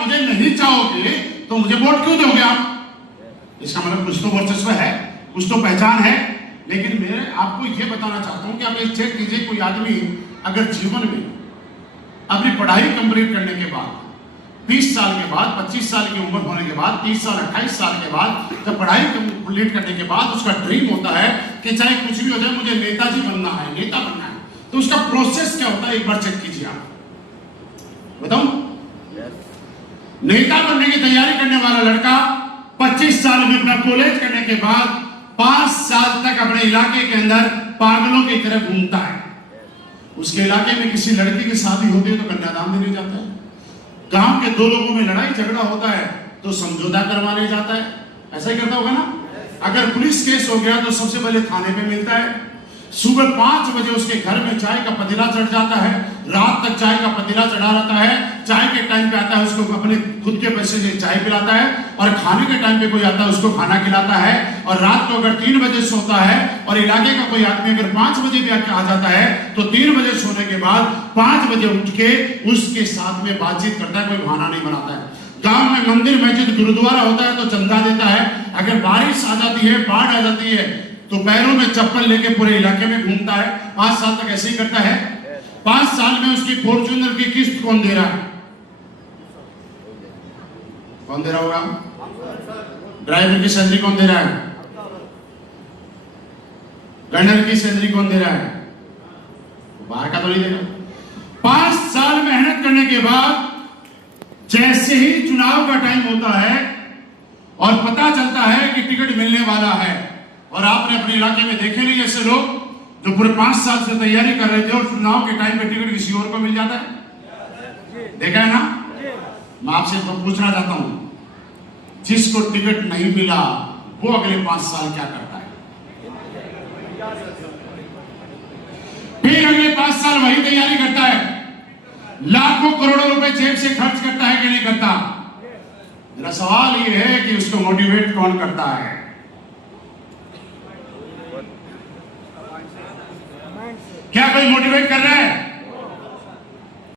मुझे नहीं चाहोगे तो मुझे वोट क्यों दोगे आप? इसका मतलब कुछ तो वर्चस्व है, कुछ तो पहचान है। लेकिन मैं आपको यह बताना चाहता हूं कि आप एक चेक कीजिए, कोई आदमी अगर जीवन में अपनी पढ़ाई कंप्लीट करने के बाद 20 साल के बाद, 25 साल की उम्र होने के बाद, 30 साल 28 साल के बाद, जब पढ़ाई कंप्लीट करने के बाद उसका ड्रीम होता है कि चाहे कुछ भी हो जाए मुझे नेताजी बनना है, नेता बनना है, तो उसका प्रोसेस क्या होता है एक बार चेक कीजिए आप। बताऊं? नेता बनने की तैयारी करने वाला लड़का 25 साल में अपना कॉलेज करने के बाद 5 साल तक अपने इलाके के अंदर पागलों की तरह घूमता है। उसके इलाके में किसी लड़की की शादी होती है तो कन्यादान देने जाता है। गांव के दो लोगों में लड़ाई झगड़ा होता है तो समझौता करवाने जाता है। ऐसा ही करता होगा ना? अगर पुलिस केस हो गया तो सबसे पहले थाने पे मिलता है। सुबह 5 बजे उसके घर में चाय का पतीला चढ़ जाता है, रात तक चाय का पतीला चढ़ा रहता है। चाय के टाइम पे आता है, उसको अपने खुद के पैसे से चाय पिलाता है, और खाने के टाइम पे कोई आता है उसको खाना खिलाता है। और रात को अगर 3 बजे सोता है और इलाके का कोई आदमी अगर 5 बजे भी आ जाता है तो 3 बजे सोने के बाद 5 बजे उठ के उसके साथ में बातचीत करता है, कोई बहाना नहीं बनाता है। गांव में मंदिर मस्जिद गुरुद्वारा होता है तो चंदा देता है। अगर बारिश आ जाती है, बाढ़ आ जाती है तो पैरों में चप्पल लेके पूरे इलाके में घूमता है। 5 साल तक ऐसे ही करता है। 5 साल में उसकी फॉर्च्यूनर की किस्त कौन दे रहा है? कौन दे रहा होगा? ड्राइवर की सैलरी कौन दे रहा है? गनर की सैलरी कौन दे रहा है? बाहर का तो नहीं दे रहा। 5 साल मेहनत करने के बाद जैसे ही चुनाव का टाइम होता है और पता चलता है कि टिकट मिलने वाला है, और आपने अपने इलाके में देखे नहीं ऐसे लोग जो पूरे 5 साल से तैयारी कर रहे थे और चुनाव के टाइम पे टिकट किसी और को मिल जाता है? देखा है ना? मैं आपसे पूछना चाहता हूं, जिसको टिकट नहीं मिला वो अगले 5 साल क्या करता है? फिर अगले 5 साल वही तैयारी करता है, लाखों करोड़ों रुपए जेब से खर्च करता है कि नहीं करता? मेरा सवाल ये है कि उसको मोटिवेट कौन करता है? क्या कोई मोटिवेट कर रहा है?